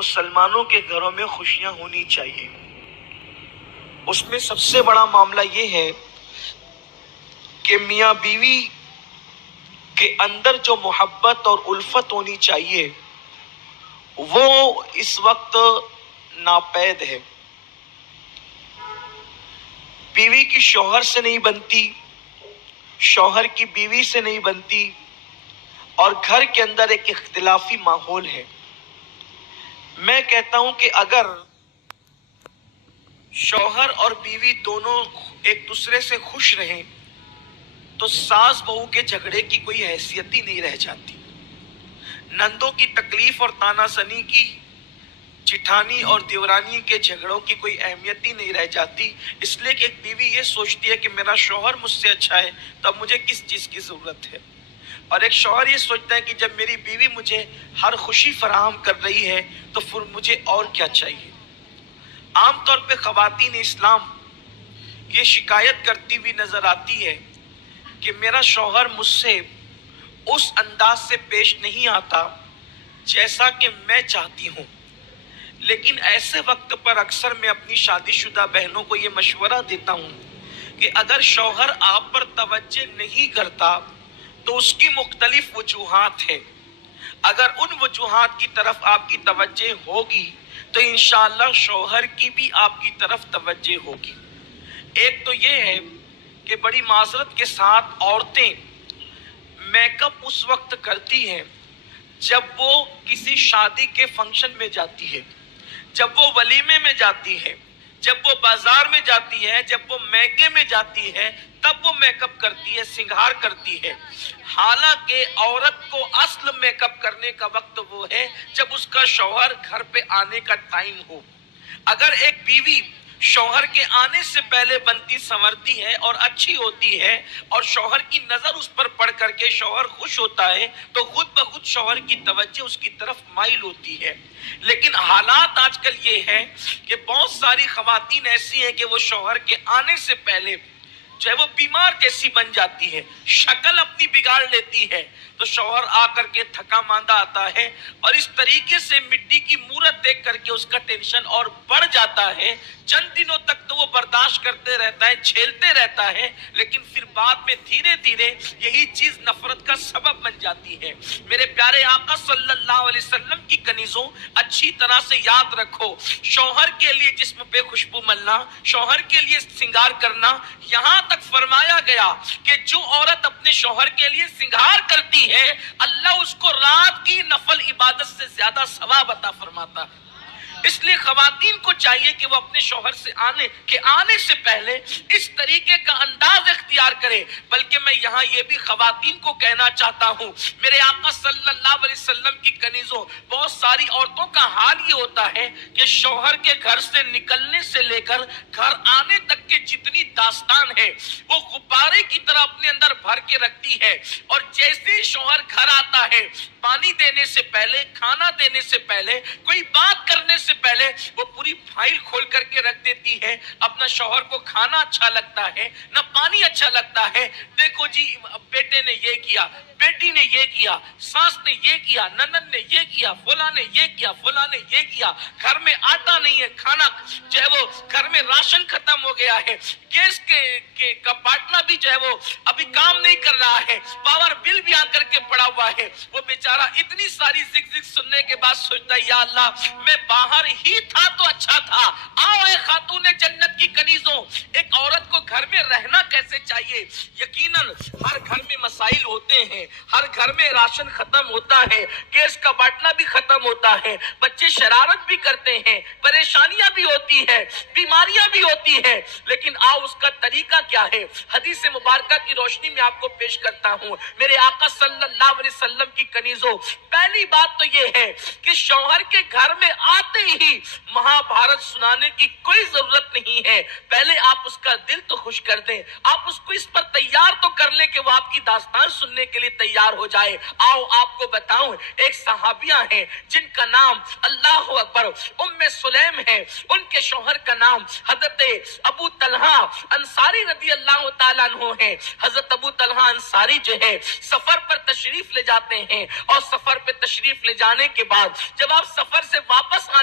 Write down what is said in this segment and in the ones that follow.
مسلمانوں کے گھروں میں خوشیاں ہونی چاہیے۔ اس میں سب سے بڑا معاملہ یہ ہے کہ میاں بیوی کے اندر جو محبت اور الفت ہونی چاہیے وہ اس وقت ناپید ہے۔ بیوی کی شوہر سے نہیں بنتی، شوہر کی بیوی سے نہیں بنتی، اور گھر کے اندر ایک اختلافی ماحول ہے۔ میں کہتا ہوں کہ اگر شوہر اور بیوی دونوں ایک دوسرے سے خوش رہیں تو ساس بہو کے جھگڑے کی کوئی حیثیت ہی نہیں رہ جاتی، نندوں کی تکلیف اور تانا زنی کی، جٹھانی اور دیورانی کے جھگڑوں کی کوئی اہمیت ہی نہیں رہ جاتی، اس لیے کہ ایک بیوی یہ سوچتی ہے کہ میرا شوہر مجھ سے اچھا ہے تو اب مجھے کس چیز کی ضرورت ہے، اور ایک شوہر یہ سوچتا ہے کہ جب میری بیوی مجھے ہر خوشی فراہم کر رہی ہے تو پھر مجھے اور کیا چاہیے۔ عام طور پہ خواتین اسلام یہ شکایت کرتی ہوئی نظر آتی ہے کہ میرا شوہر مجھ سے اس انداز سے پیش نہیں آتا جیسا کہ میں چاہتی ہوں، لیکن ایسے وقت پر اکثر میں اپنی شادی شدہ بہنوں کو یہ مشورہ دیتا ہوں کہ اگر شوہر آپ پر توجہ نہیں کرتا تو اس کی مختلف وجوہات ہیں، اگر ان وجوہات کی طرف آپ کی توجہ ہوگی تو انشاءاللہ شوہر کی بھی آپ کی طرف توجہ ہوگی۔ ایک تو یہ ہے کہ بڑی معذرت کے ساتھ عورتیں میک اپ اس وقت کرتی ہیں جب وہ کسی شادی کے فنکشن میں جاتی ہے، جب وہ ولیمے میں جاتی ہے، جب وہ بازار میں جاتی ہے، جب وہ میکے میں جاتی ہے، تب وہ میک اپ کرتی ہے، سنگھار کرتی ہے۔ حالانکہ عورت کو اصل میک اپ کرنے کا وقت وہ ہے جب اس کا شوہر گھر پہ آنے کا ٹائم ہو۔ اگر ایک بیوی شوہر کے آنے سے پہلے بنتی سنورتی ہے اور اچھی ہوتی ہے اور شوہر کی نظر اس پر پڑ کر کے شوہر خوش ہوتا ہے تو خود بخود شوہر کی توجہ اس کی طرف مائل ہوتی ہے۔ لیکن حالات آج کل یہ ہے کہ بہت ساری خواتین ایسی ہیں کہ وہ شوہر کے آنے سے پہلے چاہے وہ بیمار جیسی بن جاتی ہے، شکل اپنی بگاڑ لیتی ہے، تو شوہر آ کر کے تھکا ماندہ آتا ہے اور اس طریقے سے مٹی کی مورت دیکھ کر کے اس کا ٹینشن اور بڑھ جاتا ہے۔ چند دنوں تک تو وہ برداشت کرتے رہتا ہے، جھیلتے رہتا ہے، لیکن پھر بعد میں دھیرے دھیرے یہی چیز نفرت کا سبب بن جاتی ہے۔ میرے پیارے آقا صلی اللہ علیہ وسلم کی کنیزوں اچھی طرح سے یاد رکھو، شوہر کے لیے جسم پہ خوشبو ملنا، شوہر کے لیے سنگار کرنا، یہاں تک فرمایا گیا کہ جو عورت اپنے شوہر کے لیے سنگار کرتی ہے اللہ اس کو رات کی نفل عبادت سے زیادہ ثواب عطا فرماتا ہے۔ اس لیے خواتین کو چاہیے کہ وہ اپنے شوہر سے آنے سے پہلے اس طریقے کا انداز اختیار کرے۔ بلکہ میں یہاں یہ بھی خواتین کو کہنا چاہتا ہوں، میرے آقا صلی اللہ علیہ وسلم کی کنیزوں، بہت ساری عورتوں کا حال یہ ہوتا ہے کہ شوہر کے گھر سے نکلنے سے لے کر گھر آنے تک کے جتنی داستان ہے وہ غبارے کی طرح اپنے اندر بھر کے رکھتی ہے، اور جیسے ہی شوہر گھر آتا ہے پانی دینے سے پہلے، کھانا دینے سے پہلے، کوئی بات کرنے سے پہلے وہ پوری فائل کھول کر کے رکھ دیتی ہے۔ اپنا شوہر کو کھانا اچھا لگتا ہے نہ پانی اچھا لگتا ہے، دیکھو جی بیٹے نے یہ کیا، بیٹی نے یہ کیا، ساس نے یہ کیا، نند نے یہ کیا، فلاں نے یہ کیا، فلاں نے یہ کیا، گھر میں آٹا نہیں ہے، کھانا جو ہے وہ گھر میں راشن ختم ہو گیا ہے، گیس کا باٹلا بھی جو ہے وہ ابھی کام نہیں کر رہا ہے، پاور بل بھی آ کر کے پڑا ہوا ہے۔ وہ بیچارہ اتنی ساری ذکر سننے کے بعد سوچتا ہے یا اللہ میں باہر ہی تھا تو اچھا تھا۔ آؤ اے خاتون جنت کی کنیزوں، ایک عورت کو گھر میں رہنا کیسے چاہیے؟ یقیناً ہر گھر میں مسائل ہوتے ہیں، ہر گھر میں راشن ختم ہوتا ہے، گیس کا باٹلا بھی ختم ہوتا ہے، بچے شرارت بھی کرتے ہیں، پریشانیاں بھی ہوتی ہے، بیماریاں بھی ہوتی ہے، لیکن آؤ اس کا طریقہ کیا ہے حدیث مبارکہ کی روشنی میں آپ کو پیش کرتا ہوں۔ میرے آقا صلی اللہ علیہ وسلم کی کنیزوں، پہلی بات تو یہ ہے کہ شوہر کے گھر میں آتے ہی مہا بھارت سنانے کی کوئی ضرورت نہیں ہے، پہلے آپ اس کا دل تو خوش کر دیں، آپ اس کو اس پر تیار تو کر لیں کہ وہ آپ کی داستان سننے کے لیے تیار ہو جائے۔ آؤ آپ کو بتاؤں، ایک صحابیہ ہیں جن کا نام اللہ اکبر ام سلیم ہے، ان کے شوہر کا نام حضرت ابو طلحہ انصاری رضی اللہ تعالیٰ عنہ ہے۔ حضرت ابو طلحہ انصاری جو ہے سفر پر تشریف لے جاتے ہیں، اور سفر پہ تشریف لے جانے کے بعد جب آپ سفر سے واپس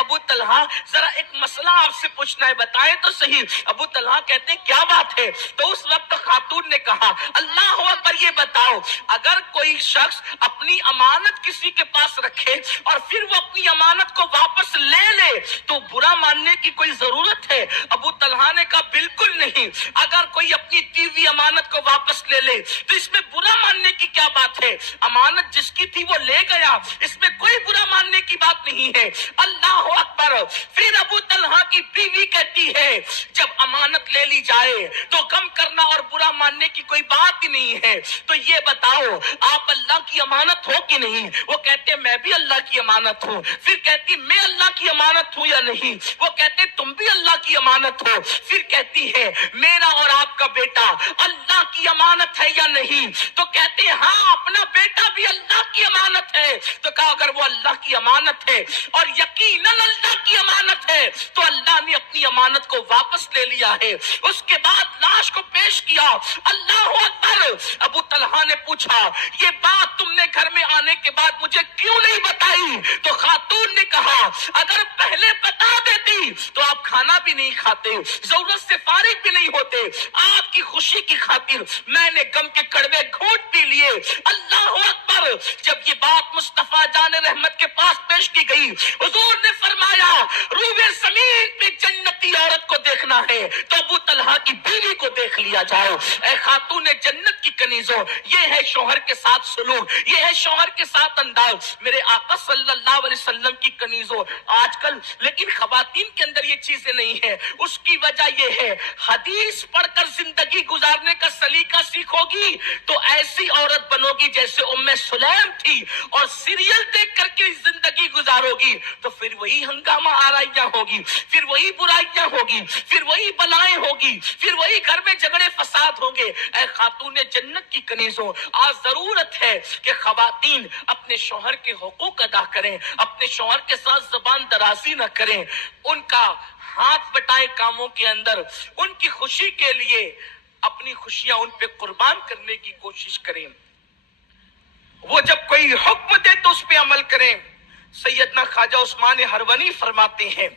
ابو طلحہ ذرا ایک مسئلہ آپ سے پوچھنا ہے، بتائیں تو صحیح۔ ابو طلحہ کہتے ہیں کیا بات ہے؟ تو اس وقت خاتون نے کہا اللہ اکبر، یہ بتاؤ اگر کوئی شخص اپنی امانت کسی کے پاس رکھے اور پھر وہ اپنی امانت کو واپس لے لے تو برا ماننے کی کوئی ضرورت ہے؟ ابو طلحہ نے کہا بالکل نہیں، اگر کوئی اپنی دی ہوئی امانت کو واپس لے لے تو اس میں برا ماننے کی کیا بات ہے؟ امانت جس کی تھی وہ لے گیا، اس میں کوئی برا ماننے کی بات نہیں ہے۔ اللہ اکبر۔ پھر ابو طلحہ کی بیوی کہتی ہے جب امانت لے لی جائے تو غم کرنا اور برا ماننے کی کوئی بات ہی نہیں ہے، تو یہ بتاؤ آپ اللہ کی امانت ہو کہ نہیں؟ وہ کہتے میں بھی اللہ کی امانت ہوں۔ پھر کہتی میں اللہ کی امانت ہوں یا نہیں؟ وہ کہتے تم بھی اللہ کی امانت ہو۔ پھر کہتی ہے میرا اور آپ کا بیٹا اللہ کی امانت ہے یا نہیں؟ تو کہتے ہاں اپنا بیٹا بھی اللہ کی امانت ہے۔ تو کہا اگر وہ اللہ کی امانت ہے اور یقیناً اللہ کی امانت ہے تو اللہ نے اپنی امانت کو واپس لے لیا ہے۔ اس کے بعد لاش کو پیش کیا۔ اللہ اکبر۔ ابو طلحہ نے پوچھا یہ بات تم نے گھر میں آنے کے بعد مجھے کیوں نہیں بتائی؟ تو خاتون نے کہا اگر پہلے بتا دیتی تو آپ کھانا بھی نہیں کھاتے، ضرورت سے فارغ بھی نہیں ہوتے، آپ کی خوشی کی خاطر میں نے غم کے کڑوے گھونٹ پی لیے۔ اللہ اکبر۔ جب یہ بات مصطفیٰ جان رحمت کے پاس پیش کی گئی، حضور نے فرمایا روئے زمین پہ جنتی عورت کو دیکھنا ہے تو ابو طلحہ کی بیوی کو دیکھ لیا جائے۔ اے خاتون جنت کی کنیزوں، یہ ہے شوہر کے ساتھ سلوک، یہ ہے شوہر کے ساتھ انداز۔ میرے آقا صلی اللہ علیہ وسلم کی کنیزوں، آج کل لیکن خواتین کے اندر یہ چیزیں نہیں ہے۔ اس کی وجہ یہ ہے حدیث پڑھ کر زندگی گزارنے کا سلیقہ سیکھو گی تو ایسی عورت بنو گی جیسے ام سلیم تھی، اور سیریل دیکھ کر کے زندگی گزارو گی تو پھر وہی ہنگامہ آرائیاں ہوگی، پھر وہی برائیاں ہوگی، پھر وہی بلائیں ہوگی، پھر وہی گھر میں جھگڑے فساد ہوں گے۔ اے خاتون جنت کی کنیزوں، آج ضرورت ہے کہ خواتین اپنے شوہر کے حقوق ادا کریں، اپنے شوہر کے ساتھ زبان درازی نہ کریں، ان کا ہاتھ بٹائے کاموں کے اندر، ان کی خوشی کے لیے اپنی خوشیاں ان پہ قربان کرنے کی کوشش کریں۔ وہ جب کوئی حکم دے تو اس پہ عمل کریں۔ سیدنا خواجہ عثمان ہرونی فرماتے ہیں